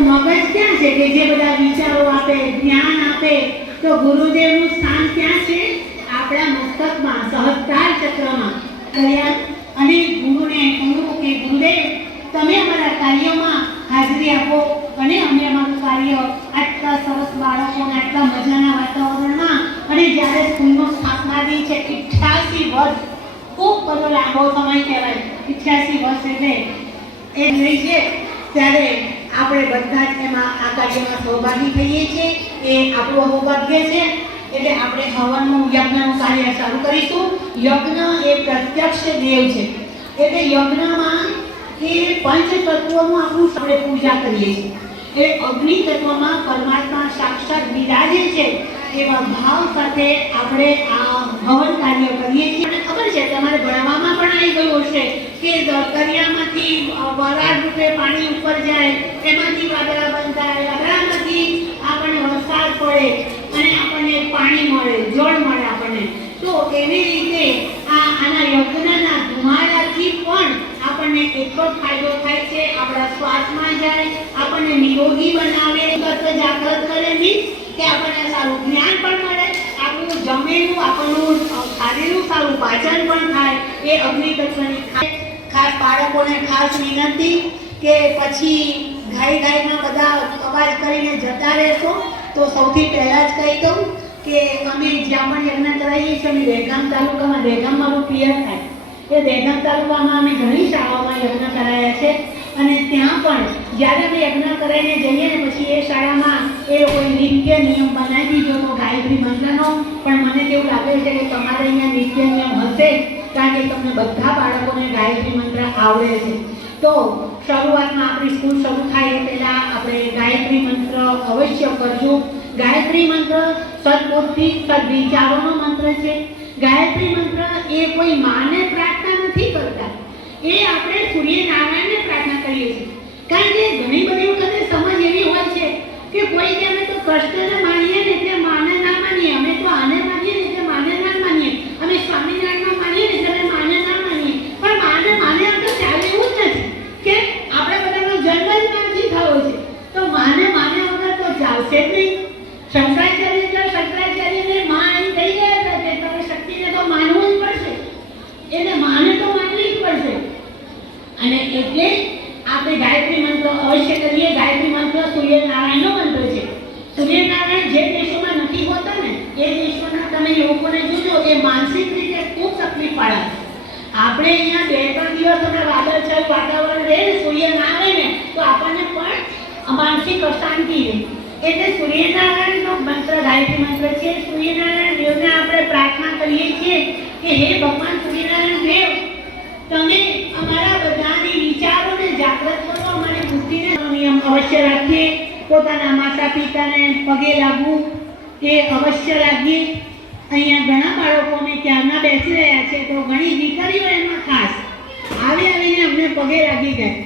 મગજ ક્યાં છે કે જે બધા વિચારો આપે, જ્ઞાન આપે? તો ગુરુદેવનું સ્થાન ક્યાં છે? આપણા મસ્તકમાં, સહસ્ત્રાર ચક્રમાં. અને ગુરુને કહ્યું કે ગુરુદેવ, તમે અમારા કાર્યમાં હાજરી આપો અને અમે અમારું કાર્ય આટલા સરસ બાળકોને આટલા મજાના વાતાવરણમાં, અને જ્યારે સ્કૂલનો સ્થાપના દી છે 88 વર્ષ, ખૂબ બધો લાંબો સમય કહેવાય. 88 વર્ષ એટલે એ રહી છે, ત્યારે આપણે બધા જ એમાં આ કાર્યમાં સહભાગી થઈએ છીએ. એ આપણું સૌભાગ્ય છે. એટલે આપણે હવનનું, યજ્ઞનું કાર્ય ચાલુ કરીશું. યજ્ઞ એ પ્રત્યક્ષ દેવ છે. એટલે યજ્ઞમાં એ પંચ તત્વોનું આપણે પૂજા કરીએ છીએ. એ અગ્નિ તત્વમાં પરમાત્મા સાક્ષાત બિરાજે છે એવા ભાવ સાથે આપણે આ હવન કાર્ય કરીએ છીએ. અને ખબર છે, તમારે ભણવામાં પણ આવી ગયું હશે કે દરિયામાંથી વરાળ રૂપે પાણી ઉપર જાય, એમાંથી વાદળા બનતા, વાદળામાંથી આપણને વરસાદ પડે અને આપણને પાણી મળે, જળ મળે આપણને. તો એવી રીતે આના યજ્ઞના ધુમાડાથી પણ આપણને એટલો જ ફાયદો થાય છે. આપણા શ્વાસમાં જાય, આપણને નિરોગી બનાવે, જાગૃત કરે, કે આપણને સારું જ્ઞાન પણ મળે, આપણું જમેલું, આપણું ખાધેલું સારું પાચન પણ થાય. એ અગ્નિ તત્વની ખાસ બાળકોને ખાસ વિનંતી કે પછી ઘાઈમાં બધા અવાજ કરીને જતા રહેશો તો સૌથી પહેલાં જ કહી દઉં કે અમે જ્યાં પણ યજ્ઞ કરાવીએ છીએ, અમે દહેગામ તાલુકામાં, દહેગામ મારું પિયર થાય, એ દહેગામ તાલુકામાં અમે ઘણી શાળાઓમાં યજ્ઞ કરાયા છે. અને ત્યાં પણ જ્યારે અમે યજ્ઞ કરાવીને જઈએ ને પછી એ શાળામાં એ લોકોએ નિત્ય નિયમ બનાવી દીધો તો ગાયત્રી મંત્રનો. પણ મને તેવું લાગે છે કે તમારે અહીંયા નિત્ય નિયમ હશે, કારણ કે તમને બધા બાળકોને ગાયત્રી મંત્ર આવડે છે. તો શરૂઆતમાં આપણી સ્કૂલ શરૂ થાય એ પહેલાં આપણે ગાયત્રી મંત્ર અવશ્ય કરજો. ગાયત્રી મંત્ર સદબુદ્ધિ, સદવિચારોનો મંત્ર છે. ગાયત્રી મંત્ર એ કોઈ માને પ્રાર્થના નથી કરતા, એ આપણે સૂર્યનારાયણને પ્રાર્થના કરીએ છીએ. કારણ કે ઘણી બધી વખતે સમજ એવી હોય છે કે કોઈ કે અમે તો કૃષ્ણને માનીએ ને એટલે માને ના માનીએ, અમે તો આને માનીએ ને એટલે માને ના માનીએ, અમે સ્વામિનારાયણમાં માનીએ ને એટલે માને ના માનીએ. પણ માને તો ચાલે એવું જ નથી કે આપણે બધાનો જન્મ જ માનથી થયો છે, તો માને વગર તો ચાલશે જ નહીં. શંકરાચાર્યને માં અહીં થઈ ગયા હતા કે તમે શક્તિને તો માનવું જ પડશે, એને માને તો માનવી જ પડશે. અને એટલે આપણે ગાયત્રી મંત્ર અવશ્ય કરીએ. ગાયત્રી મંત્ર સૂર્યનારાયણનો મંત્ર છે. સૂર્યનારાયણ જે દેશોમાં નથી હોતા ને એ દેશોના તમે લોકોને જોજો, એ માનસિક રીતે ખૂબ તકલીફ પાડે. આપણે અહીંયા 2-3 દિવસ અમે વાદળછાયું વાતાવરણ રહે ને, સૂર્ય ના આવે ને તો આપણને પણ માનસિક અશાંતિ રહે. એટલે સૂર્યનારાયણનો મંત્ર ગાયત્રી મંત્ર છે. સૂર્યનારાયણ દેવને આપણે પ્રાર્થના કરીએ છીએ કે હે ભગવાન સૂર્યનારાયણ દેવ, તમે અમારા બધાની વિચારોને જાગૃત કરો, અમારી બુદ્ધિને નિયમ અવશ્ય રાખીએ. પોતાના માતા પિતાને પગે લાગવું એ અવશ્ય લાગીએ. અહીંયા ઘણા બાળકો અમે ક્યારના બેસી રહ્યા છે તો ઘણી દીકરીઓ એમાં ખાસ આવીને અમને પગે લાગી ગયા.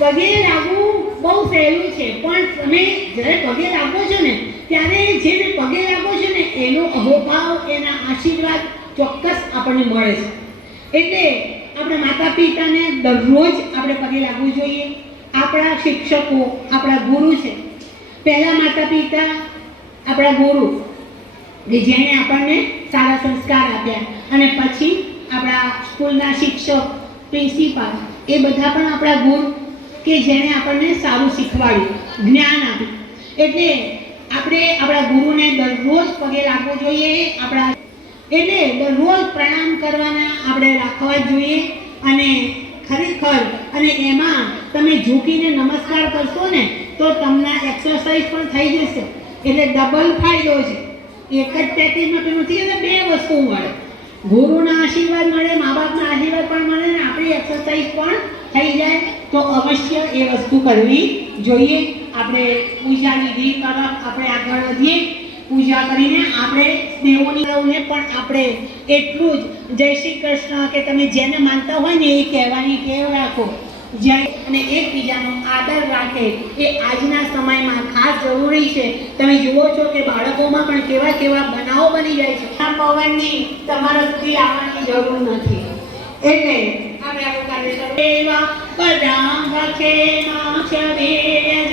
પગે લાગવું બહુ સહેલું છે, પણ તમે જ્યારે પગે લાગો છો ને ત્યારે જેને પગે લાગો છો ને એનો અહોભાવ, એના આશીર્વાદ ચોક્કસ આપણને મળે છે. એટલે આપણા માતા પિતાને દરરોજ આપણે પગે લાગવું જોઈએ. આપણા શિક્ષકો આપણા ગુરુ છે. પહેલા માતા પિતા આપણા ગુરુ કે જેણે આપણને સારા સંસ્કાર આપ્યા, અને પછી આપણા સ્કૂલના શિક્ષક, પ્રિન્સિપાલ, એ બધા પણ આપણા ગુરુ કે જેણે આપણને સારું શીખવાડ્યું, જ્ઞાન આપ્યું. એટલે આપણે આપણા ગુરુને દરરોજ પગે લાગવું જોઈએ. એટલે દરરોજ પ્રણામ કરવાના આપણે રાખવા જોઈએ. અને ખરેખર અને એમાં તમે ઝૂકીને નમસ્કાર કરશો ને તો તમને એક્સરસાઇઝ પણ થઈ જશે. એટલે ડબલ ફાયદો છે. એક જ પેકેજમાં તો નથી, એટલે 2 વસ્તુ મળે. ગુરુના આશીર્વાદ મળે, મા બાપના આશીર્વાદ પણ મળે, અને આપણી એક્સરસાઇઝ પણ થઈ જાય. તો અવશ્ય એ વસ્તુ કરવી જોઈએ. આપણે પૂજા વિધિ તરફ આપણે આગળ વધીએ. પૂજા કરીને આપણે દેવોની પણ આપણે એટલું જ જય શ્રી કૃષ્ણ કે તમે જેને માનતા હોય ને એ કહેવાની ટેવ રાખો. જય અને એકબીજાનો આદર રાખે એ આજના સમયમાં ખાસ જરૂરી છે. તમે જુઓ છો કે બાળકોમાં પણ કેવા કેવા બનાવો બની જાય છે. આ પવનની તમારા સુધી આવવાની જરૂર નથી. એટલે આપણે આપણું કાર્ય કરીએ. પદામ રાખે નાચ વેજ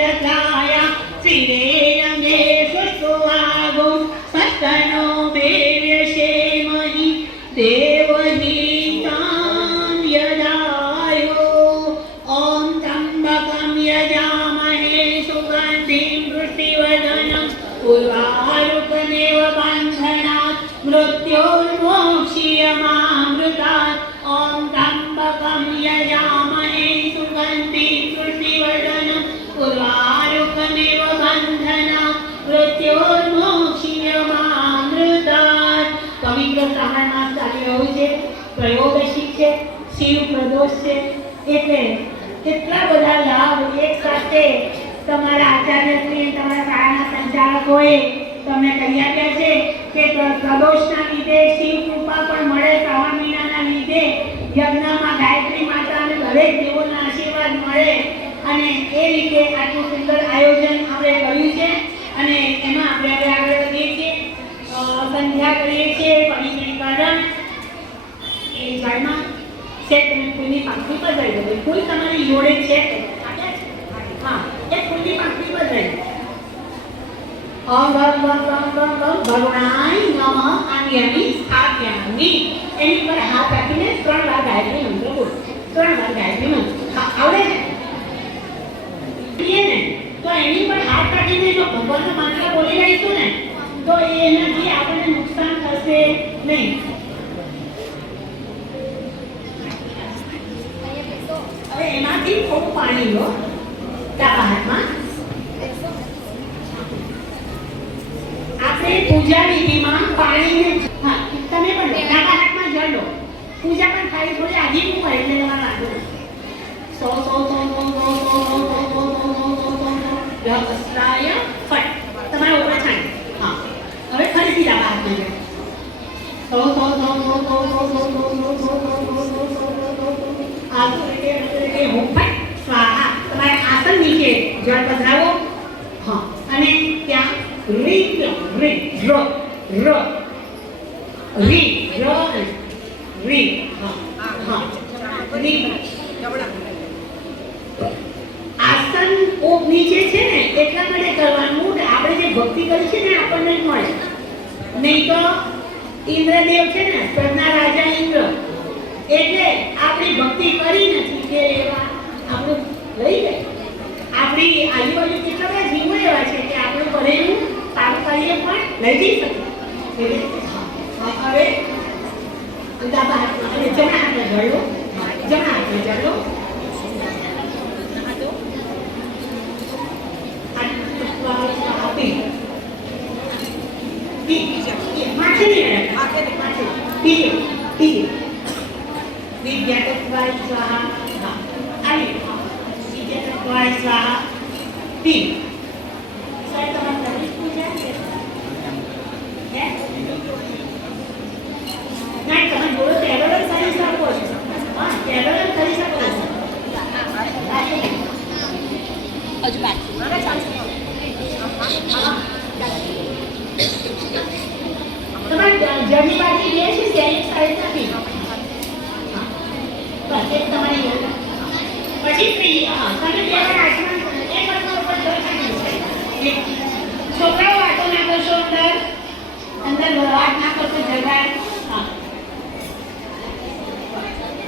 यजामहे सुगन्धिं पुष्टिवर्धनम् उर्वारुकमेव बन्धनात् मृत्योर्मोक्ष्यमामृतात् ॐ त्र्यम्बकं यजामहे सुगन्धिं पुष्टिवर्धनम् उर्वारुकमेव बन्धनात् मृत्योर्मोक्ष्यमामृतात्। पवित्र श्रावण मास ચાલી રહ્યો છે, પ્રયોગશી છે, શિવ પ્રદોષ છે, એટલે કેટલા બધા લાભ એક સાથે તમારા આચાર્યશ્રી તમારા શાળાના સંચાલકોએ તમને કહી આપ્યા છે કે પ્રદોષના લીધે શિવ કૃપા પણ મળે, શ્રાવણ મહિનાના લીધે યજ્ઞમાં ગાયત્રી માતા અને દરેક દેવોના આશીર્વાદ મળે, અને એ રીતે આટલું સુંદર આયોજન આપણે કર્યું છે અને એમાં આપણે હવે આગળ વધીએ છીએ, સંધ્યા કરીએ છીએ, પવિત્રીકરણ એ જળમાં છે. તમે ફૂલની પાંખડી પર જઈ દો, ફૂલ તમારી જોડે છે, હા એ ફૂલની પાંખડી પર જઈ ભગવાનાય નમઃ આન્યાની સ્થાપ્યામિ એની પર હાથ રાખીને 3 વાર ગાયત્રી મંત્ર બોલો, 3 વાર ગાયત્રી મંત્ર આવડે છે ને? તો એની પર હાથ રાખીને જો ભગવાનનો મંત્ર બોલી રહીશું ને તો એનાથી આપણને નુકસાન થશે નહીં. હવે એમાંથી થોડું પાણી લો ડાબા હાથમાં. આપણે પૂજા વિધિમાં પાણીને હા તમે પણ ડાબા હાથમાં જળ લો, પૂજા પણ થાય થોડી આધી મૂકો એટલે તમારે લાગુ સો અસ્ત્રાય ફટ તમારા ઉપર છાંય. હા હવે ફરીથી ડાબા હાથમાં જળ સ્વાહા તમારે આસન નીચે જળ પધરાવો. હા અને ત્યાં રી રી ર ર રી ર રી હા હા રી આસન નીચે છે ને એટલા માટે કરવાનું કે આપણે જે ભક્તિ કરી છે ને આપણને જ મળે, નહીં તો ઇન્દ્રદેવ છે ને સ્વર્ગના રાજા ઇન્દ્ર એટલે આપણી ભક્તિ કરી નથી કે એવા આપણું લઈ જાય. આપણી આજુબાજુ કેટલા બધા જીવો એવા છે કે આપણું કરેલું સારું કાર્ય પણ લઈ જઈ શકે. હવે ડાબા હાથમાં અને જમણા હાથમાં જળ લો, જમણા હાથમાં જળ લો, માથે નહીં પીજે પીજે વિદ્યાતત્વાય સ્વાહા. હા આવી વિદ્યાતત્વાય સ્વાહા પી સાહેબ તમારે તકલીફ પૂછ્યા છે હે ના તમે બોલો ટેબલ કરી શકો છો. હા ટેબલ કરી શકો છો. હજુ બાકી મારા ચાલશે. તમારે જમણી બાજુ બે છે તેની સાઈડ નથી. બસ એક તમારી પછી ફ્રી. હા તમે બે વાર આસમાન એક હાથમાં ઉપર જોઈ શકો. છોકરાઓ વાતો ના કરશો, અંદર વાત ના કરશો જગાડ. હા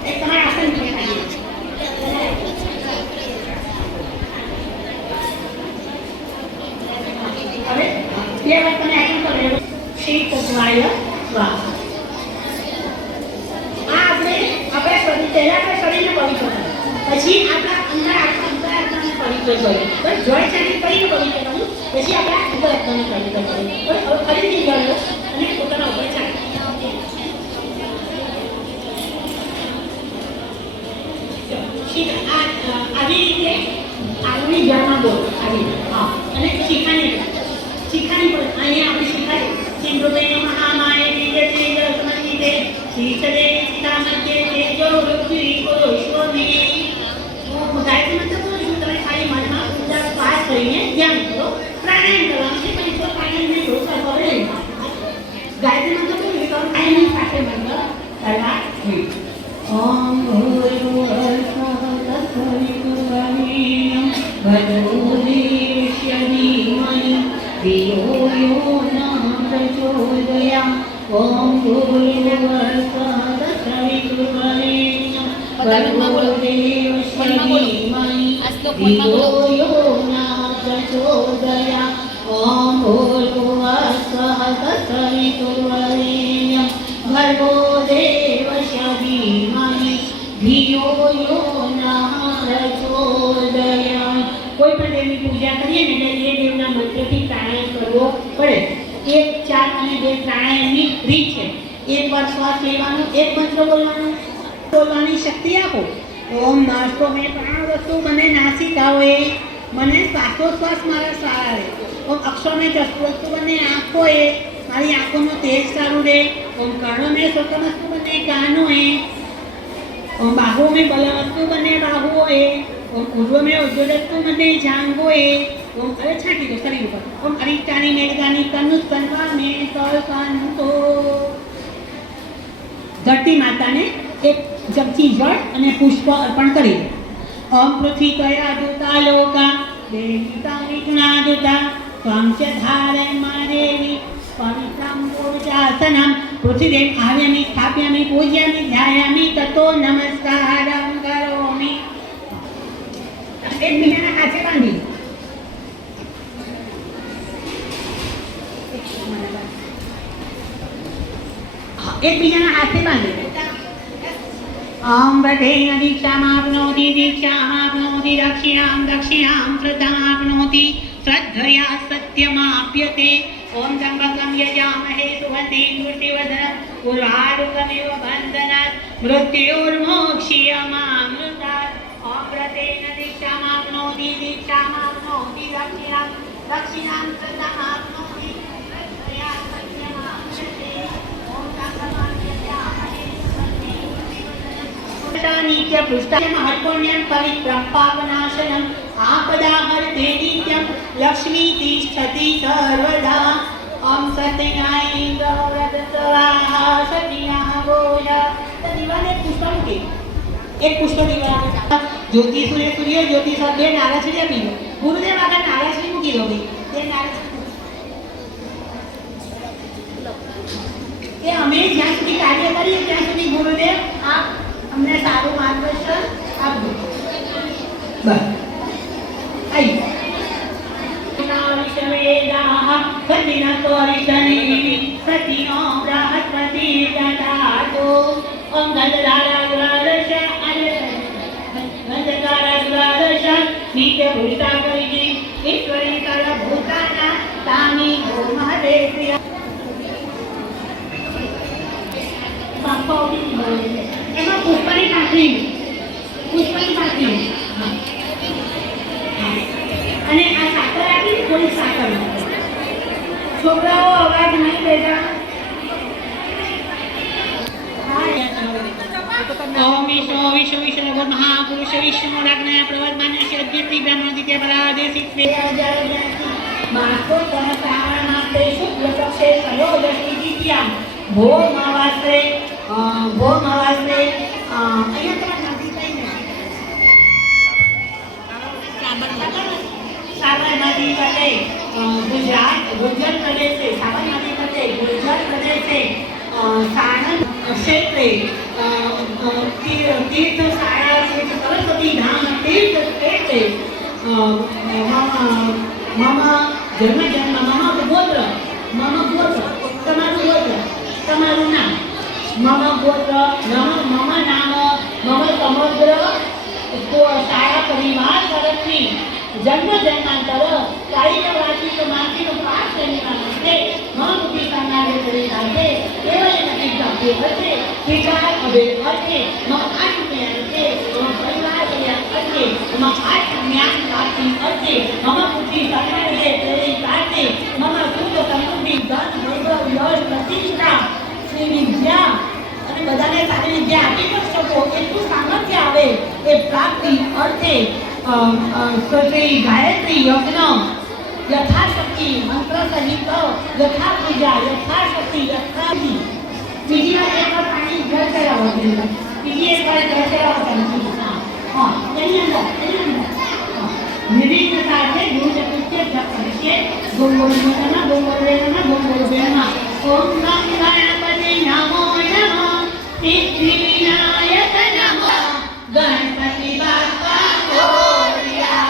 એક તમારે આસન દેખાડીએ. હવે બે વાર તમે આસન કરો. શ્રી તત્વાય સ્વાહા. આ આપણે આપણા શરીર પહેલા આપણા શરીરને પવિત્ર કરીએ, પછી આપણા અંતરાત્માને પવિત્ર કરીએ. બસ જોઈ શરીર કરીને પવિત્ર કરવું, પછી આપણા અંતરાત્માને પવિત્ર કરીએ. હવે ફરીથી જળ લો અને પોતાના ઉપર ચાલો. આવી રીતે આગળની જળમાં બોલો આવી રીતે. હા અને શિખાની પર અહીંયા આપણે શીખાય સિંધુબેન મહામાય વિજય સમજીતે શીતલે સીતામધ્ય તેજો વૃદ્ધિ કરો ઈશ્વરને. હું ગાયત્રી મંત્ર બોલું છું, તમે ખાલી મનમાં પૂજા પાઠ કરીને ધ્યાન કરો. પ્રાણાયામ કરવાનું છે પણ ઈશ્વર પ્રાણાયામને થોડું ખબર નહીં. ગાયત્રી મંત્ર બોલું તો આની સાથે મંત્ર કરવા જોઈએ. ઓમ धियो यो न प्रचोदयात् ओम भूर्भुवस्सुः तत्सवितुर्वरेण्यं भर्गो देवस्य धीमहि धियो यो न प्रचोदयात् ॐ भूर्भुवः स्वः तत्सवितुर्वरेण्यं भर्गो देवस्य धीमहि धियो यो न प्रचोदयात्। कोई पण देवनी पूजा करिए ने એટલે એ દેવના મંત્રથી પ્રાણાયામ કરવો પડે। 1 4 અને 2 પ્રાણાયામની રીત છે। એક વાર શ્વાસ લેવાનો, એક મંત્ર બોલવાની શક્તિ આપો। ઓમ નાસ્તો મેં પ્રાણ વસ્તુ મને નાસિકાઓએ મને શ્વાસોશ્વાસ મારા સારા રહે। ઓમ અક્ષર મેં વસ્તુ બને આંખોએ મારી આંખોનું તેજ સારું રહે। ઓમ કર્ણો મેં સ્વતમસ્તુ બને કાનોએ ઓમ બાહુ મેં બલવસ્તુ બને બાહુઓએ ઓમ ઉર્વ મેં ઉજ્જવસ્તુ બને જાંઘોએ ઓમ અરે છાંટી દો શરીર ઉપર। ઓમ અરિષ્ટાની મેઘદાની તનુ સ્તનવા મેં તલકાંતો। ધરતી માતાને એક ચમચી જળ અને પુષ્પ અર્પણ કરી। ઓમ પૃથ્વી કયા દૂતા લોકા દેવીતા વિઘ્ના દૂતા ત્વં ચ ધારયમા દેવી પવિત્રં પૂજાસનમ। પૃથ્વીદેવ આવ્યામિ સ્થાપ્યામિ પૂજ્યામિ ધ્યાયામિ તતો નમસ્કારં કરોમિ। એકબીજાના હાથે બાંધી એકબીજાના હાથે બાંધી। ओम वदेन दीक्षामाप्नोति दीक्षामाप्नोति दक्षिणां दक्षिणां श्रद्धामाप्नोति श्रद्धया सत्यमाप्यते। ओम त्र्यंबकं यजामहे सुगन्धिं पुष्टिवर्धनं उर्वारुकमिव बन्धनात् मृत्योर्मोक्ष्यमामृतात्। ओम वदेन दीक्षामाप्नोति दीक्षामाप्नोति दक्षिणां दक्षिणां श्रद्धामाप्नोति श्रद्धया सत्यमाप्यते। ओम त्र्यंबकं यजामहे नित्य पृष्ठं हर्पुण्यं पवित्रं पापनाशनम् आपदाहर्ते नित्यं लक्ष्मी तिष्ठति सर्वदा। ओम सत्यनारायण व्रतस्वाहा सत्यनाः बोला। तो दीवाने पुष्प मूके एक पुष्प दीवा ज्योति सूर्य ज्योति सब नाराश्री आपी दो। गुरुदेव आगे नाराश्री मूकी दो भाई ये नाराश्री अमे ज्यां सुधी कार्य करीए त्यां सुधी गुरुदेव आप हमने सारू मार्गदर्शन आपो। बस आई विश्ववेदाः कदिनतो अरिष्टनेमिति सतिनो बृहस्पति ददातु। ओम गन्धधारासुरादश गन्धधारासुरादश नित्यभूषा करिति ईश्वरी सर्वभूतानां तानि भूमहते प्रिया। એમાં પુષ્પની પાકડી અને આ સાકર આપી થોડી સાકર છોકરાઓ અવાજ નહીં દેતા। ओम विष्णु विष्णु विष्णु महापुरुष विष्णु राज्ञा प्रवर्तमानस्य अद्वितीय ब्रह्मदित्य परादेशिक मातो तमसारणाते शुक्ल पक्षे त्रयोदशी द्वितीया भोमवासरे અહીંયા તમારા નદી કઈ નથી સાબરમતી પટે ગુજરાત ગુર્જર પ્રદેશ છે। સાબરમતી પટે ગુર્જર પ્રદેશ છે। સાણંદ ક્ષેત્રે तीर्थ शाळा सरस्वती धाम तीर्थ क्षेत्रे मम जन्म मम गोत्र તમારું નામ મમ ગોત્ર મમ નામ મમ સમગ્ર શાળા પરિવાર તરફથી જન્મ જન્માંતર કાયિકવાચિક માનસિક પાઠ શનિવાર માટે મમ બુદ્ધિ સંગારે કરી સાથે કેવળ નજીક ગંભીર હશે વિચાર અભેદ હશે મમ આત્મજ્ઞાન હશે મમ પરિવાર કલ્યાણ હશે મમ આત્મજ્ઞાન પ્રાપ્તિ હશે મમ બુદ્ધિ સંગારે કરી સાથે મમ સુખ સમૃદ્ધિ ધન વૈભવ યશ પ્રતિષ્ઠા શ્રી વિદ્યા અને બધાને સારી વિદ્યા આપી પણ શકો એટલું સામર્થ્ય આવે એ પ્રાપ્તિ અર્થે શ્રી ગાયત્રી યજ્ઞ યથાશક્તિ મંત્ર સહિત યથા પૂજા યથાશક્તિ યથાથી બીજી વાર એકવાર પાણી ઘર ચડાવો બીજી એકવાર ઘર ચડાવો હા એની અંદર નિર્વિઘ્ન સાથે ગુરુ ચતુર્થે જપ કરીએ ગોમ ગોમ નમઃ ગોમ ગોમ નમઃ ગોમ ગોમ નમઃ ઓમ નમઃ ગણપતિ નમો નમઃ સિદ્ધિ વિનાયક નમઃ ગણપતિ બાપ્પા મોરયા।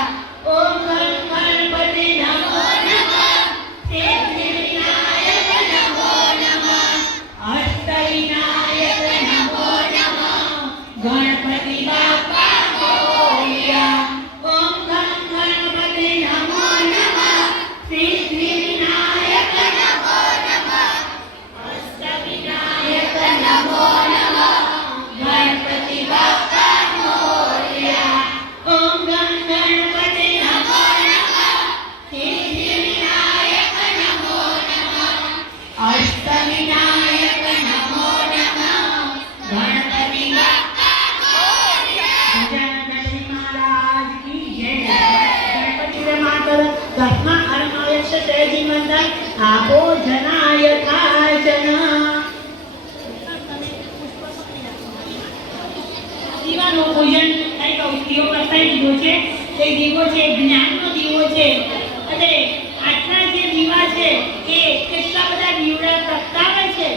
આપો જનાય થાચના. દીવાનું પૂજન થઈ ગયું, દીવો પ્રગટાઈ દીધો છે. એ દીવો છે જ્ઞાનનો દીવો છે. અને આટલા જે દીવા છે એ કેટલા બધા દીવડા પ્રગટાવે છે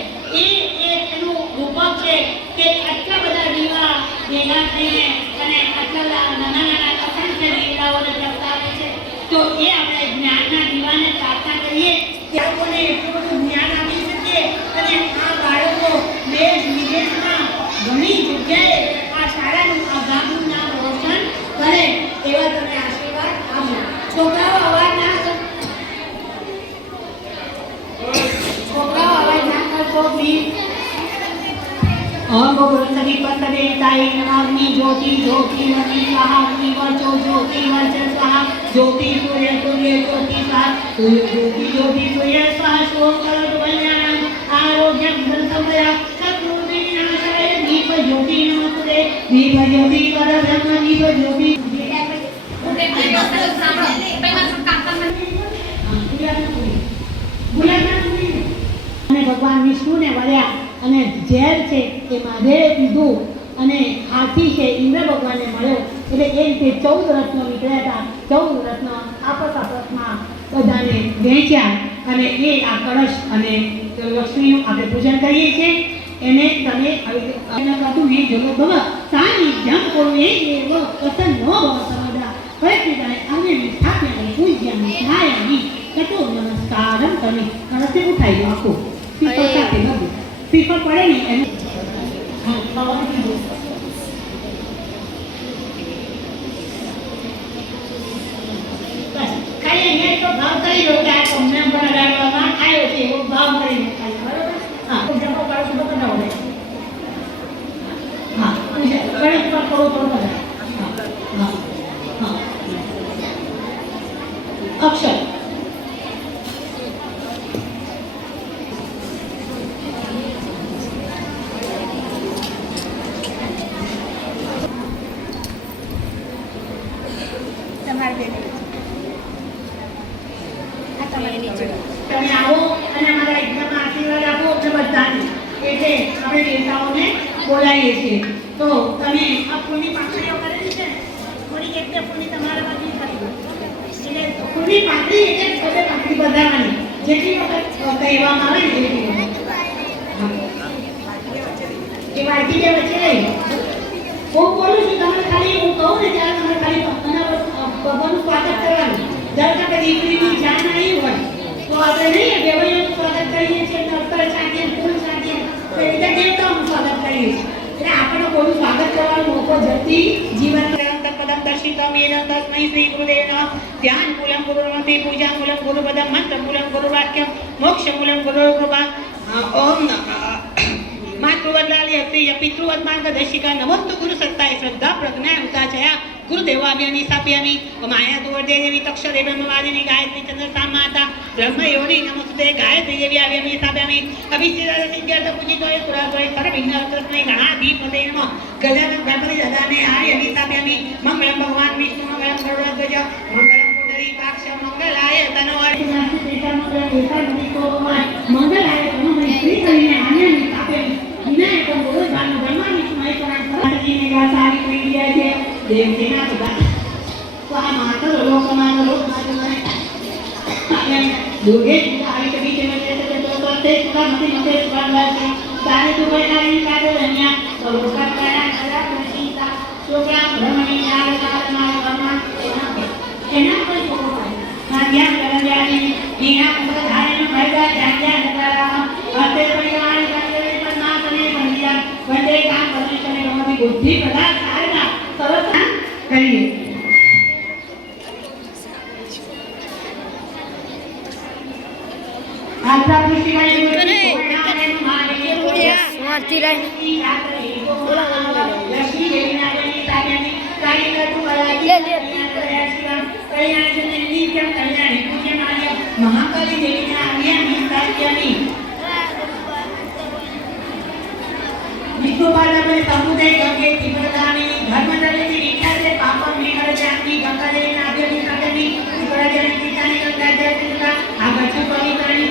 એ એનું રૂપક છે કે આટલા બધા દીવા ભેગા થઈને અને આટલા નાના નાના અસંખ્ય દીવડાઓને પ્રગટાવે છે. તો એ આપણે જ્ઞાનના દીવાને પ્રાર્થના કરીએ કે આપણને એટલું બધું જ્ઞાન આપી શકે અને આ બાળકો દેશ વિદેશમાં ઘણી જગ્યાએ આ શાળાનું આ ગામનું નામ રોશન કરે એવા તમે આશીર્વાદ આપો. છોકરાઓ અવાજ ના કરશો, પ્લીઝ. ओम भगवती पतदेवताय नमः. अग्नि ज्योति ज्योति वनि स्वाहा. अग्नि वर्चो ज्योति वर्च स्वाहा. ज्योति सूर्य सूर्य ज्योति स्वाहा. ज्योति ज्योति सूर्य स्वाहा. शोक करोतु कल्याणं आरोग्यं धनसंपदा शत्रुविनाशाय. दीप ज्योति नमस्ते. दीप ज्योति कर ब्रह्म दीप ज्योति. અને ભગવાન વિષ્ણુને વળ્યા અને ઝેર છે એ મહાદેવે પીધું અને હાથી છે ઇન્દ્ર ભગવાનને મળ્યો. એટલે એ રીતે 14 રત્નો નીકળ્યા હતા. 14 રત્નો આપસમાં બધાને વહેંચ્યા અને એ આ કળશ અને લક્ષ્મીનું આપણે પૂજન કરીએ છીએ. એને તમે એના કાતું એ જગો ભવ સાની જમ કોણ એ એવ વસન નો ભવ સમદા પરિસ્થિતાને અમે સ્થાપ્ય પૂજ્યામી ન્યાયામી કટો નમસ્કારમ તમે કળશે ઉઠાઈ દો આખું શ્રીફળ સાથે લગો. શ્રીફળ પડે ને એને ખાલી અહીંયા તો ભાવ કરી લો કે આ તમને બનાવવામાં આવ્યો છે એવો ભાવ કરીને ખાલી. બરોબર? હા, જમો પાડો તો બનાવો. હા, ગણેશ પર કરો તો બધા. હા હા અક્ષર તમે આવો અને અમારા એકદમ આશીર્વાદ આપો એટલે બધાને. એટલે આપણે દેવતાઓને બોલાવીએ છીએ. તો તમે આ ફૂલની પાંખડીઓ કરેલી છે, થોડીક એક બે ફૂલની તમારા બાજુ કરી દો. એટલે ફૂલની પાંખડી એટલે પોતે પાંખડી વધારવાની જેટલી વખત કહેવામાં આવે ને એટલી વખત એ વાટકી બે વચ્ચે લઈ લો. હું બોલું છું તમારે ખાલી હું કહું ને ત્યારે તમારે ખાલી ભગવાનનું સ્વાગત કરવાનું. ધારો કે દીકરીની જાન આવી હોય તો આપણે નહીં દેવૈયાનું સ્વાગત કરીએ છીએ, નક્કર છાંટીએ, ફૂલ છાંટીએ, તો એ રીતે દેવતાઓનું સ્વાગત કરીએ છીએ. એટલે આપણે કોઈનું સ્વાગત કરવાનો મોકો જતી જીવન પદમ દર્શિતમ એન તસ્મૈ શ્રી ગુરુદેવ નમઃ. ધ્યાન મૂલમ ગુરુર્મતે, પૂજા મૂલમ ગુરુપદમ, મંત્ર મૂલમ ગુરુવાક્યમ, મોક્ષ મૂલમ ગુરુકૃપા. ઓમ માતૃવદલાલી અત્રિય પિતૃવદ માર્ગદર્શિકા નમસ્તુ ગુરુ સત્તાય શ્રદ્ધા પ્રજ્ઞા ઉતાચયા ગુરુદેવાભ્યામી સ્થાપ્યામી. માયા દુર્દે દેવી તક્ષરે બ્રહ્મવાદિની ગાયત્રી ચંદ્રસા માતા બ્રહ્મ યોની નમસ્તે ગાયત્રી દેવી આવ્યામી સ્થાપ્યામી. અભિષેક સિદ્ધાર્થ પૂજિતોય પુરાતોય સર્વવિઘ્ન તસ્મૈ ગણાધીપતે નમઃ. ગજાનન ગણપતિ દાદાને આર્યમી સ્થાપ્યામી. મંગળમ ભગવાન વિષ્ણુ મંગળમ ગરુડધ્વજ મંગળમ પુંડરીકાક્ષ મંગલાય તનોય મંગલાય તનોય શ્રી કરીને આર્યમી સ્થાપ્યામી. વિનાયક બોલ ભાનો ભગવાન વિષ્ણુ મહેશ્વરાન સરજીને ગાસારી પ્રિય છે દેવજીના બધા. તો આ માત્ર લોકમાન લોકમાન દુર્ગે આવી કભી કે મેં તો કરતે સુધા મતે મતે સ્વાગત છે. તારે તો બૈરાની કાદે રન્યા તો લોકા કયા કયા પ્રતિતા છોકરા બ્રહ્મની યાદ કાળમાં વર્મા એના પર છોકરા માધ્યમ કરજાની બીના પર ધારેનો ભયદા જાગ્યા નકારામાં અતે પરિવારની કંદરે પર ના કરે બંધિયા વંદે કામ પરમેશ્વરને ગમતી બુદ્ધિ પ્રદાન સારના સરસ કરીએ. આલ્લા પુષ્ટિવાય મારતી રહી લક્ષ્મી દેવીના દેવી તાર્યાની કાર્યકર્તુ કલાકી કલ્યાણજને નિત્યમ કલ્યાણી પૂજ્યમાન્ય મહાકાલી દેવીના આવ્યાની તાર્યાની વિષ્ણુપાદમે સમુદય ગંગે તીવ્રતાની ધર્મદલેની વિખ્યાતે પાપમ નિકળજાની ગંગા દેવીના આવ્યાની તાર્યાની વિકળજાની પિતાની ગંગા દેવી આ ગચ્છ પવિત્રની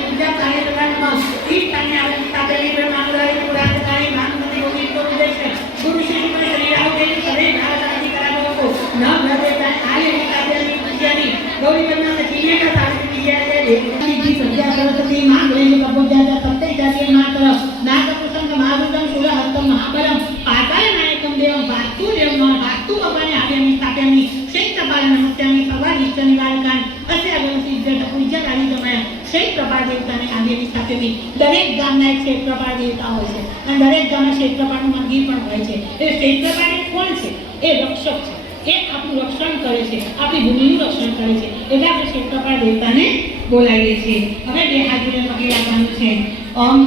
गौरी बदना सखीने का सारे विद्या से देवी जी संध्या सरस्वती मां गणेश कपूजाता सत्ते जातिय मात्र नाग प्रसंग महाभूतम शूलहस्तम महाबलम पाताल नायकम देवम वास्तु देवम वास्तु भगवाने आर्यमी स्थाप्यामी शैत्यपाल नमस्यामी सवादिष्ट निवारकान असे अगमसी जट पूज्य काली जमाया शैत्यपाल देवताने आर्यमी स्थाप्यामी દરેક ગામના એક ક્ષેત્રપાળ દેવતા હોય છે અને દરેક ગામના ક્ષેત્રપાળનું મંદિર પણ હોય છે એ ક્ષેત્રપાળ કોણ છે એ રક્ષક છે એ આપણું રક્ષણ કરે છે આપણી ભૂમિનું રક્ષણ કરે છે એટલે આપણે ક્ષેત્રપાળ દેવતાને બોલાવીએ છીએ હવે બે હાથ જોડે પકડી રાખવાનું છે ઓમ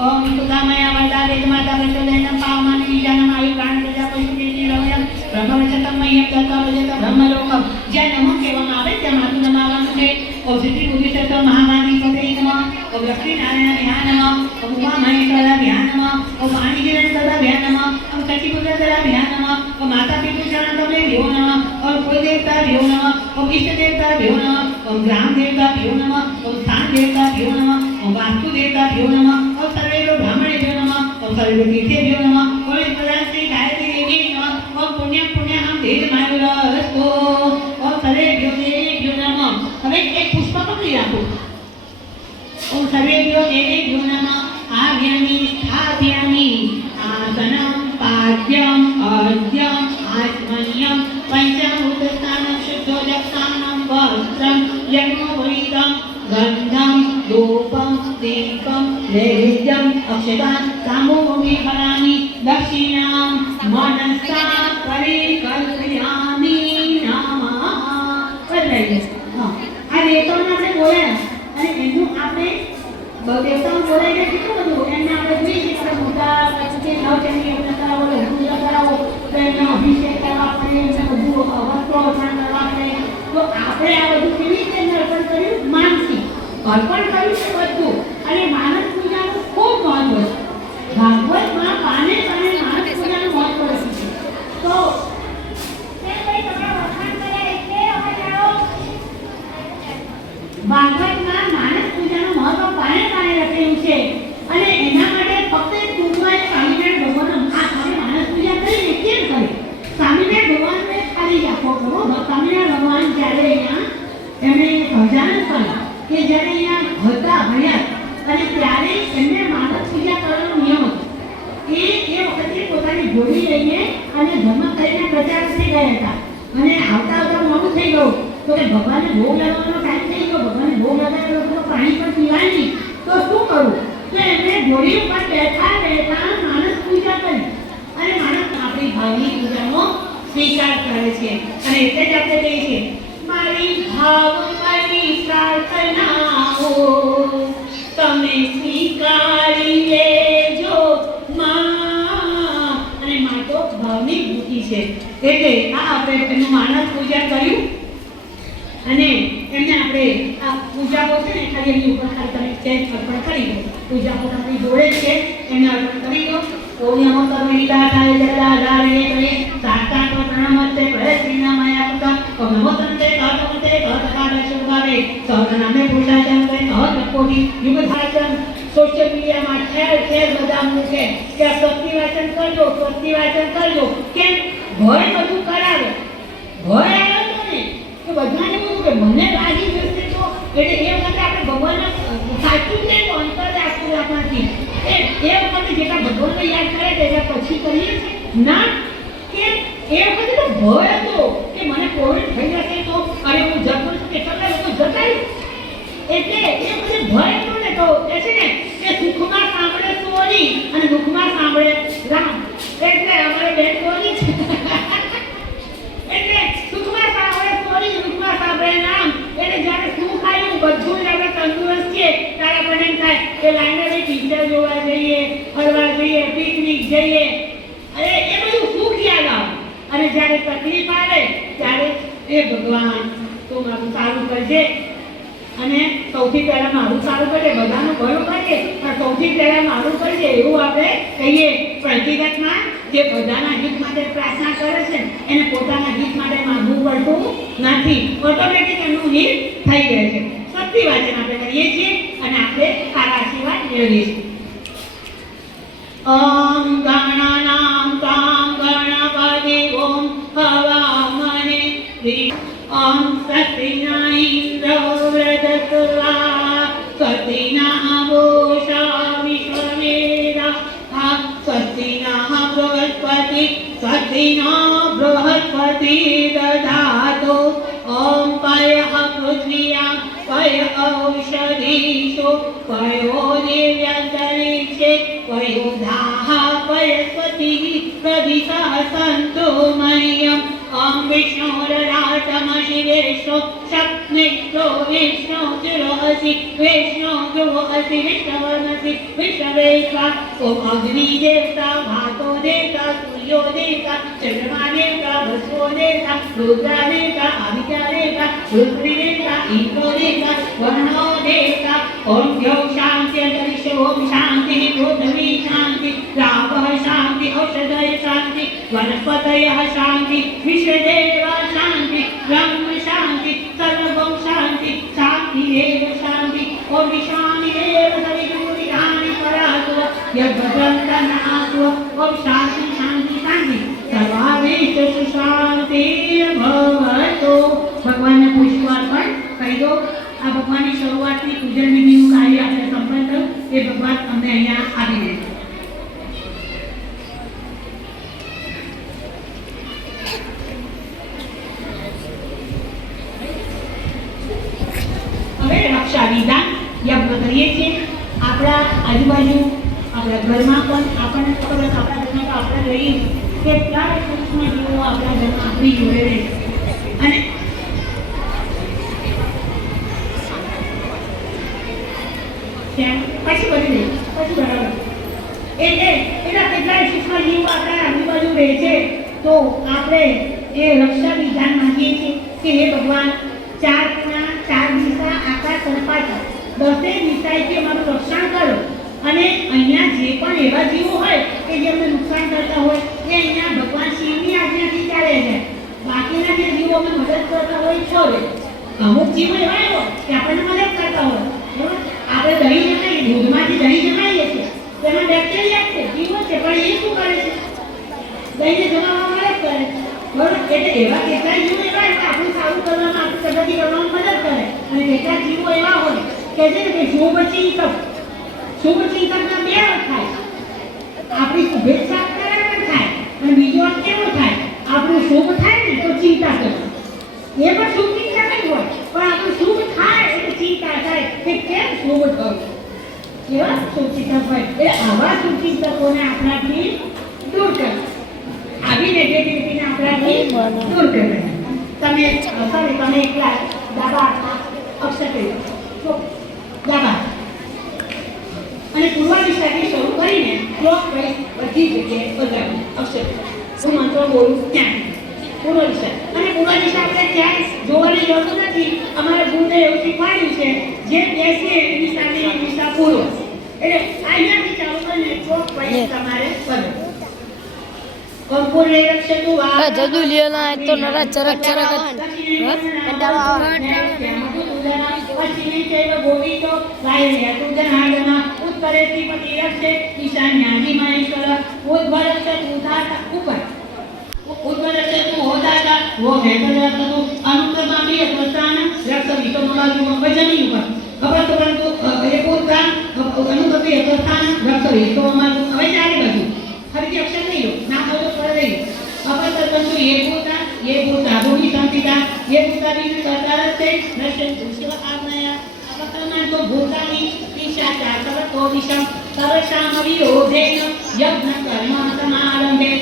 ઓમ સુદામયા વરદા વેદમાતા પ્રચોદયન પાવમાની બીજાનમ આયુ પ્રાણ પ્રજા પશુ દેવી રવયમ બ્રહ્મવચતમ મયમ તત્વ વજત બ્રહ્મલોકમ જ્યાં નમઃ કહેવામાં આવે ત્યાં માથું નમાવાનું છે ઓમ સિદ્ધિ બુદ્ધિ મહામાની પતે નમઃ ઓમ લક્ષ્મી નારાયણ ધ્યાન નમઃ ઓમ ઉમા મહેશ્વર ધ્યાન નમઃ ઓમ વાણીજીવન સદા ધ્યાન નમઃ ઓમ સચિપુત્ર સદા ધ્યાન નમઃ ઓમ માતા પિતૃ ચરણ કમલે ભ્યો નમઃ ઓમ કુલ દેવતા ભ્યો નમઃ ઓમ ઇષ્ટ દેવતા ભ્યો નમઃ ઓમ ગ્રામ દેવતા ભ્યો નમઃ ઓમ સ્થાન દેવતા ભ્યો નમઃ ओम वास्तु देवता भ्यो नमः ओम सर्वेभ्यो ब्राह्मणेभ्यो नमः ओम सर्वेभ्यो तीर्थेभ्यो नमः ओम प्रजाश्री गायत्री देवी नमः ओम पुण्यं पुण्यहं धीरमायुरस्तु ओम सर्वेभ्यो देवेभ्यो नमः હવે એક પુષ્પ પકડી રાખો ओम सर्वेभ्यो देवेभ्यो नमः आव्यामि स्थाप्यामि आसनं पाद्यम् अर्घ्यम् आचमनीयं पञ्चामृतस्नानं शुद्धोदकस्नानं वस्त्रं यज्ञोपवीतं गन्धं धूपं दीपं नैवेद्यम् अक्षतान् सामूहिकं फलानि दक्षिणां मनसा परिकल्पयामि नमः બદલાઈ હા આ દેવતાઓને આપણે બોલાયા અને એનું આપણે દેવતાઓ બોલાઈને કેટલું બધું એમને આપણે જોઈએ કે મોટા પછી નવચંડી એમને કરાવો પૂજા કરાવો તો એમનો અભિષેક કરવા પડે એમને બધું વસ્ત્રો અર્પણ કરવા પડે તો આપણે આ બધું કેવી રીતે અર્પણ કર્યું માનસી અર્પણ કર્યું છે બધું અને માનસ પૂજાનું ખૂબ મહત્વ છે ભાગવતમાં પાને પાને માનસ પૂજાનું મહત્વ રચ્યું છે તો ભાગવતમાં માનસ પૂજાનું મહત્વ પાને પાને લખેલું છે અને એના માટે ફક્ત ટૂંકમાં સ્વામિનારાયણ ભગવાનનો આ તમે માનસ પૂજા કરીને કેમ કરી સ્વામિનારાયણ ભગવાનને ખાલી આપો કરો સ્વામિનારાયણ ભગવાન જ્યારે અહીંયા એમણે સહજાનંદ કર્યા કે જ્યારે અહીંયા હતા હયાત અને ત્યારે એમને માનસ પૂજા કરવાનો નિયમ હતો એ વખતે પોતાની જોડી લઈને અને ધર્મ કરીને પ્રચાર થઈ ગયા હતા અને આવતા આવતા મોડું થઈ ગયું તો કે ભગવાનને ભોગ લગાવવાનો ટાઈમ થઈ ગયો ભગવાનને ભોગ લગાવેલો તો પાણી પણ પીવાય નહીં તો શું કરવું તો એમણે જોડી ઉપર બેઠા બેઠા માનસ પૂજા કરી અને માણસ આપણી ભાવની પૂજાનો સ્વીકાર કરે છે અને એટલે જ આપણે કહીએ છીએ મારી ભાવની પ્રાર્થનાઓ તમે સ્વીકારી લેજો માં અને માં તો ભાવની ભૂતિ છે એટલે આ આપણે એનું માનસ પૂજા કર્યું અને એમને આપણે આ પૂજાઓ છે ને ખાલી એમની ઉપર ખાલી તમે ચેન્જ અર્પણ કરી દો પૂજાઓ આપણી જોડે છે એમને અર્પણ કરી દો ઓમ નમો સર્વેતા તારે જલા ધારે કરે સાતા તો પ્રણમતે પ્રશ્રીના માયા કુતમ ઓમ નમો તંતે કાતમતે કાતકાદ શુભાવે સહનામે પુરુષાચમ કરે કોટી યુગધાચમ સોશિયલ મીડિયામાં ઠેર બધા મૂકે કે સ્વસ્તિ વાચન કરજો કેમ ભય બધું કરાવે ભય આવે ને તો બધાને એવું કે મને રાજી જશે તો એટલે એ વખતે આપણે ભગવાનને સાચું છે તો અંતર રાખવું આપણાથી એ વખતે જેટલા ભગવાનને યાદ કરે તેના પછી કરીએ ના કે એ વખતે તો ભય હતો કે મને કોવિડ થઈ જશે તો અરે હું જતું છું કેટલા લોકો જતા એટલે એ વખતે ભય હતો ને તો એ છે ને કે સુખમાં સાંભળે સોરી અને દુઃખમાં સાંભળે રામ એટલે અમારે બેન બોલી છે એટલે સુખમાં સાંભળે સોરી દુઃખમાં સાંભળે નામ એટલે જ્યારે સુખ આવ્યું બધું જ આપણે તંદુરસ્ત છીએ ત્યારે આપણને એમ થાય કે લાઈનરી પિક્ચર જોવા જઈએ ફરવા જઈએ પિકનિક જઈએ અરે એ બધું સુખ યાદ આવે અને જ્યારે તકલીફ આવે ત્યારે એ ભગવાન તો મારું સારું કરજે અને સૌથી પહેલા મારું સારું કરજે બધાનું ભલું કરજે પણ સૌથી પહેલા મારું કરજે એવું આપણે કહીએ પ્રતિગતમાં જે બધાના હિત માટે પ્રાર્થના કરે છે એને પોતાના હિત માટે માંગવું પડતું નથી ઓટોમેટિક એનું હિત થઈ જાય છે સત્ય વાચન આપણે કરીએ છીએ અને આપણે સારા આશીર્વાદ મેળવીએ છીએ ઓમ ગણાનામ તામ ગણપતિ ઓમ હવામને ઓમ સત્યનારાયણ કય ઔષધીશો કયો દિવ્યંતરિક્ષે કયો દાહ કયસ્પતિ પ્રદિશા સંતો મહ્યમ ઓમ વિષ્ણુરરાટમ શિવેશો શક્નિષ્ઠો વિષ્ણુ ચિરોહસી વિષ્ણુ ધ્રુવસી વિષ્ણવનસી વિષ્ણવેશ્વા ઓમ અગ્નિ દેવતા ભાતો દેવતા સૂર્યો દેવતા ચંદ્રમા દેવતા વસવો દેવતા રુદ્રા દેવતા આદિત્ય દેવતા રુદ્રી દેવતા ઇન્દ્રો દેવતા વર્ણો દેવતા ઓમ દ્યૌ શાંતિ અંતરિક્ષ ઓમ શાંતિ પૃથ્વી શાંતિ રાપઃ શાંતિ ઔષધય શાંતિ વનસ્પતય શાંતિ વિશ્વદેવ શાંતિ બ્રહ્મ શાંતિ સર્વં શાંતિ શાંતિ એવ શાંતિ ઓમ વિશ્વામિ દેવ સવિતુર્યાનિ પરાત્વ યદ્ભદ્રંતનાત્વ ઓમ શાંતિ શાંતિ શાંતિ સર્વાવેષુ શાંતિર્ભવતુ. ભગવાનને પુષ્પાર્પણ કરી દો. આ ભગવાનની શરૂઆતની પૂજન વિધિનું કાર્ય આપણે સંપન્ન થયું એ ભગવાન અમને અહીંયા આપી દે. હવે રક્ષા વિધાન યજ્ઞ કરીએ છીએ. આપણા આજુબાજુ આપણા ઘરમાં પણ આપણને ખબર હશે, આપણા ઘરમાં તો આપણે જોઈએ કેટલાય સૂક્ષ્મ જીવો આપણા ઘરમાં આપણી જોડે રહે અને પછી બધી રહે પછી બરાબર એના કેટલાય સૂક્ષ્મ જીવો આપણા આજુબાજુ રહે છે. તો આપણે એ રક્ષા વિધાન માંગીએ છીએ કે હે ભગવાન ચાર ખૂણા ચાર દિશા આકાશ અને પાતાળ દસે દિશાએથી અમારું રક્ષણ કરો અને અહીંયા જે પણ એવા જીવો હોય કે જે અમને નુકસાન કરતા હોય એ અહીંયા ભગવાન શિવની આજ્ઞાથી ચાલે છે. બાકીના જે જીવો અમને મદદ કરતા હોય છોડે. અમુક જીવો એવા હોય કે આપણને મદદ કરતા હોય. આપણે દહીં જમાઈએ, દૂધમાંથી દહીં જમાઈએ છીએ, તેમાં બેક્ટેરિયા છે, જીવો છે, પણ એ શું કરે છે? દહીંને જમાવવામાં મદદ કરે. બરોબર? એટલે એવા કેટલાય જીવો એવા હોય આપણું સારું કરવામાં, આપણી પ્રગતિ કરવામાં મદદ કરે. અને કેટલાક જીવો એવા હોય કે છે ને કે શુભચિંતક શુભચિંતકના બે અર્થ થાય. આપણી શુભેચ્છા કરે પણ થાય અને બીજો અર્થ કેવો થાય? આપણું શુભ થાય ને તો ચિંતા કરે. એ પણ શુભ ચિંતા નહીં હોય પણ આપણું શુભ થાય એટલે ચિંતા થાય કે કેમ શુભ થયું. એવા શુભચિંતક હોય એટલે આવા શુભચિંતકોને આપણાથી દૂર કરે. આવી નેગેટિવિટીને આપણાથી દૂર કરે. તમે એકલા ડાબા અક્ષર કર્યો ડાબા અને પૂર્વ દિશાથી શરૂ કરીને ક્લોક વાઇઝ બધી જગ્યાએ બદલાવું અક્ષર. હું મંત્ર બોલું ત્યાં પૂર્વ દિશા અને પૂર્વ દિશા આપણે ક્યાંય જોવાની જરૂર નથી. અમારા ગુરુએ એવું શીખવાડ્યું છે જે બેસે એની સાથે દિશા પૂર્વ. એટલે અહીંયાથી ચાલુ કરીને ક્લોક વાઇઝ તમારે બદલો. કંપુરે રક્ષતુ વા જદુ લેના તો નરા ચરક ચરક પશ્ચિમે ચૈવ ગોવિંદો વાયવ્ય તુજનાદના ઉત્તરેથી પતિ રક્ષે ઈશાન્યાજી મહેશ્વર ઉદ્ભરક્ષતુ દાતા ઉપર ઉદ્ભરક્ષતુ હોદાતા વો હેતરક્ષતુ અનુક્રમામી પ્રસ્થાન રક્ષવિતો મબાજુ વજની ઉપર ખબર તો પરંતુ એ પૂર્તા અનુક્રમે પ્રસ્થાન રક્ષવિતો મબાજુ હવે ચારે બાજુ ફરીથી અક્ષર નહીં લો ના બોલો પર નહીં અપરતંતુ ये भूता भूमि संपिता ये भूता भी करतारते नश्यं शिव आज्ञया अपकर्मण तो भूतानि ईशाचा सर्वतो दिशं सर्वशाम विरोधेन यज्ञ कर्म समारंभे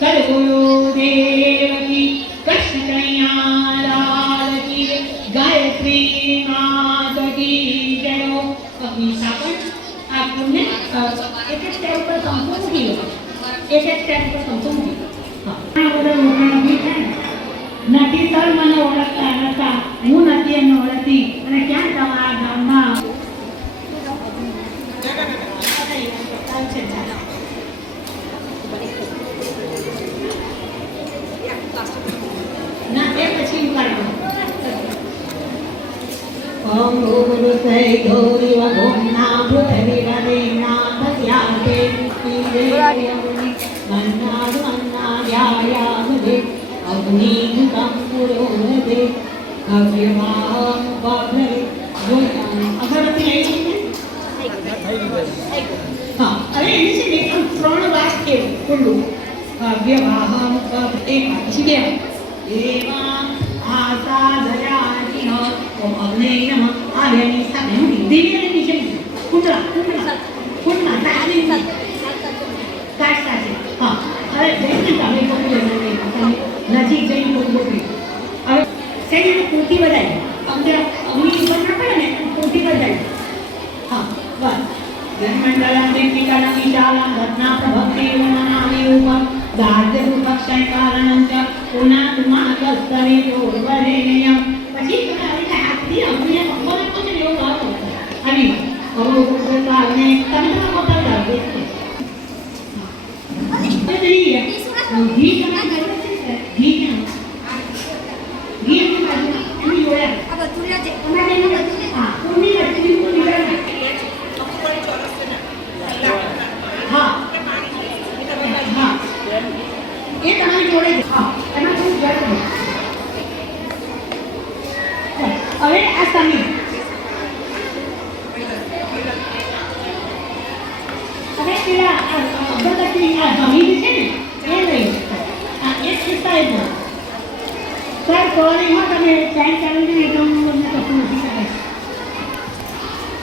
सर्वगुरु देवकी कृष्ण कन्या लाल की गायत्री माता की जयो. अपनी स्थापन आपने एक स्टेप पर संपूर्ण की एक स्टेप पर संपूर्ण की. નથી સર મને ઓળખતા નતા, હું નથી એમને ઓળખતી અને ક્યાં તમારા ગામમાં ના એ પછી ઉકાળવાનું. ઓમ ગુરુ સૈ ગૌરી વગોના ભૂતરી હરેના ભત્યાકે ઈરેયમુનિ મન્નાદુ અન્નાદ્યાયામદે અગ્નિકં પુરોહદે અવ્યવાહં વાભરે અગરબત્તી લઈ લે. હા અરે એની છે ને ત્રણ વાત કેવું ખુલ્લું અવ્યવાહં એક પછી બે એવા આશા દયા ધીરે ધીરે નીચે કુંડળા કુંડમાં તાળી કાઢતા છે. હા હવે જઈને તમે નજીક જઈને બોકડી હવે સેની પૂર્તિ વધારી અમને અમની ઉપર ના પડે ને પૂર્તિ વધારી. હા બસ જન્મંડળમ દીપિકાના વિશાલમ રત્ના પ્રભક્તિ ઉમાનામી ઉપમ દાર્ઢ્ય સુખક્ષય કારણં ચ પુના કસ્તરે દોર્વરેણ્યમ. પછી તમે હાથથી અમને બપોરે તો એવો ભાવ અને હવે ઉપરતાને તમે તો પોતા જાવ દે. ઘી તમારે ઘરે છે ઘી ક્યાં ઘી એની બાજુ એની જોડે આ બધું છે અમારે એનું બધું હા પૂર્ણી વચ્ચે નું નિવારણ હા હા એ તમારી જોડે હા એમાં થોડું જળ હવે આ સમી હવે પેલા અગરબત્તી આ જમીન છે ને એ લઈ આ એક કિસ્સા એ સર સોરી હો તમે ટાઈમ ચાલુ છે એટલે હું તમને કશું નથી કરે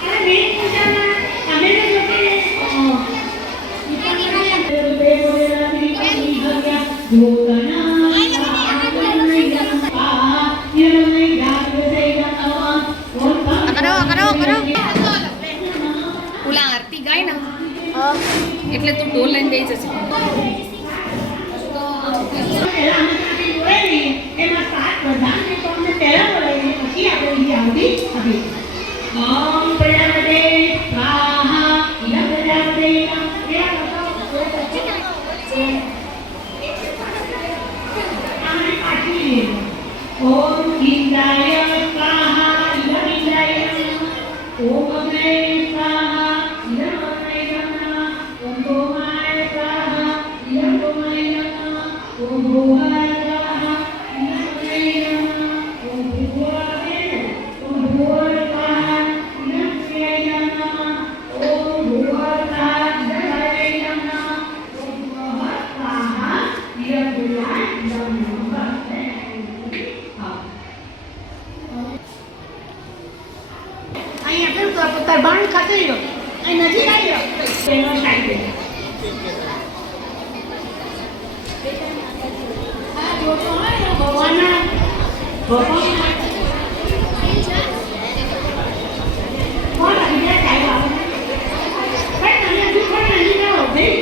અને મેં પૂછામાં અમે ને જોકે ઓલા આરતી ગાય ને એટલે તું ઢોલ લઈને જઈ જશે. એમાં સાત પ્રધાન તો અમને પહેલા બોલાવીને પછી આપણે બીજી આવતી હતી. ઓમ પ્રજાપતે સ્વાહા ઈલા પ્રજાપતે ઓમ ઇન્દ્રાય સ્વાહા ઈલા ઇન્દ્રાય ઓમ અગ્ને સ્વાહા ઈલા અગ્ને ઓમ ભૌમાય સ્વાહા ઈલા ભૌમાય ઓમ ભૌમાય બાણ ખાતે રહ્યો અહીં નજીક આવી ગયો એનો સાઈડ આ જોતો હોય ને ભગવાનના કોણ બીજા સાહેબ આવે ભાઈ તમે હજુ પણ નજીક આવો ભાઈ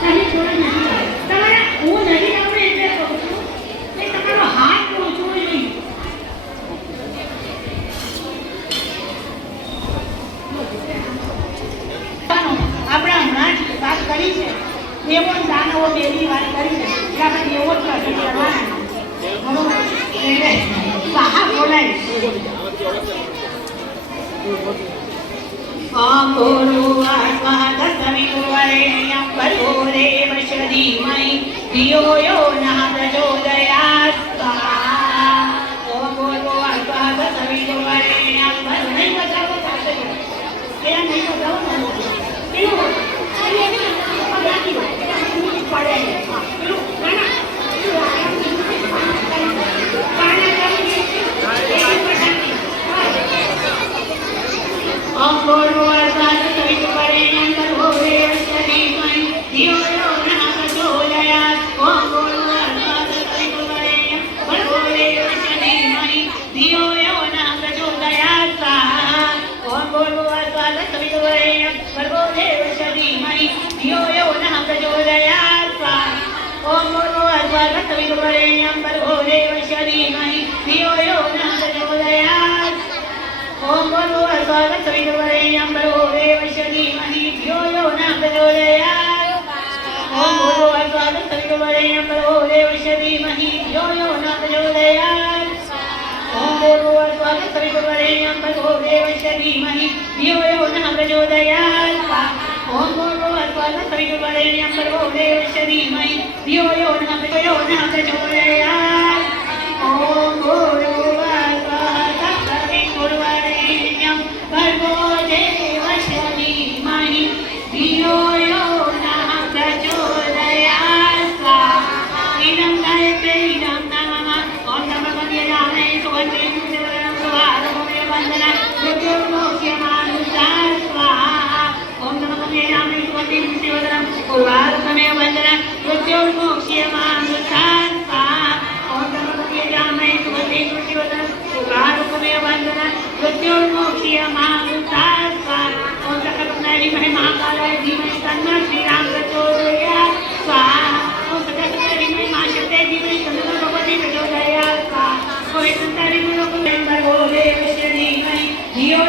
તમે થોડા નજીક આવો તમારા હું નજીક આવું એટલે કહું છું કે તમારો હાથ પહોંચવો જોઈએ. આપણે હમણાં જ વાત કરી છે દેવો દાનવો બેની વાત કરી છે એટલે આપણે દેવો જ કરવાના બરોબર એટલે સાહા બોલાય અંગોરુવાસ્મહદસ્તવિતુર્વરેણ્યં ભર્ગો દેવસ્ય ધીમહિ ધિયો યો નઃ પ્રચોદયાત્ સ્વાહા. અંગોરુવાસ્મહદસ્તવિતુર્વરેણ્યં ભર્ગો નહીં બતાવો સાથે એ નહીં બતાવો પેલું સવિતુર્વરેણ્યં ભર્ગો દેવસ્ય ધીમહિ ધિયો યો નઃ પ્રચોદયાત્. ઓમ ભર્ગો સવિતુર્વરેણ્યં ભર્ગો દેવસ્ય ધીમહિ ધિયો યો નઃ પ્રચોદયાત્. ઓમ ભર્ગો સવિતુર્વરેણ્યં ભર્ગો દેવસ્ય ધીમહિ ધિયો યો નઃ પ્રચોદયાત્. ઓમ ભર્ગો સવિતુર્વરેણ્યં ભર્ગો દેવસ્ય ધીમહિ ધિયો યો નઃ પ્રચોદયાત્. ઓમ ભર્ગો સવિતુર્વરેણ્યં ભર્ગો દેવસ્ય ધીમહિ ધિયો યો નઃ પ્રચોદયાત્. ઓમ ભર્ગો સવિતુર્વરેણ્યં ભર્ગો દેવસ્ય ધીમહિ ધિયો યો નઃ પ્રચોદયાત્. ઇદં દયતે ઇદં નમઃ. ઓમ નમઃ ભગવતે રામાય સુગંધિં સુવર્ણં સુવારોહ્ય વંદના મૃત્યુર્મોક્ષ્યમાન भगवती मुष्टिवदनं पूर्वारुकमेव वन्दनं मृत्योर्मोक्ष्यमामृतात् स्वाहा ॐ भगवती जामहे भगवती मुष्टिवदनं पूर्वारुकमेव वन्दनं मृत्योर्मोक्ष्यमामृतात् स्वाहा ॐ सकलकल्पनाय धीमहि महाकालाय धीमहि तन्नः श्रीराम प्रचोदयात् स्वाहा ॐ सकलकल्पनाय धीमहि महाशक्तये धीमहि तन्नः भगवती प्रचोदयात् स्वाहा ॐ एकन्तारि गुणोपलम्बर भो देवस्य धीमहि धियो